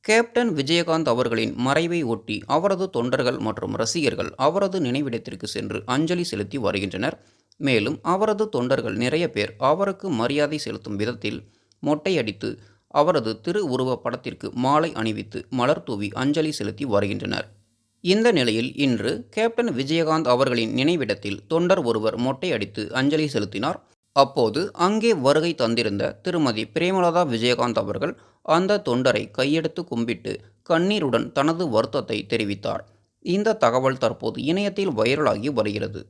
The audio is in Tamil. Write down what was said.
கேப்டன் விஜயகாந்த் அவர்களின் மறைவை ஒட்டி அவரது தொண்டர்கள் மற்றும் ரசிகர்கள் அவரது நினைவிடத்திற்கு சென்று அஞ்சலி செலுத்தி வருகின்றனர். மேலும் அவரது தொண்டர்கள் நிறைய பேர் அவருக்கு மரியாதை செலுத்தும் விதத்தில் மொட்டையடித்து அவரது திருவுருவப் படத்திற்கு மாலை அணிவித்து மலர் தூவி அஞ்சலி செலுத்தி வருகின்றனர். இந்த நிலையில் இன்று கேப்டன் விஜயகாந்த் அவர்களின் நினைவிடத்தில் தொண்டர் ஒருவர் மொட்டையடித்து அஞ்சலி செலுத்தினார். அப்போது அங்கே வருகை தந்திருந்த திருமதி பிரேமலதா விஜயகாந்த் அவர்கள் அந்த தொண்டரை கையெடுத்து கும்பிட்டு கண்ணீருடன் தனது வருத்தத்தை தெரிவித்தார். இந்த தகவல் தற்போது இணையத்தில் வைரலாகி வருகிறது.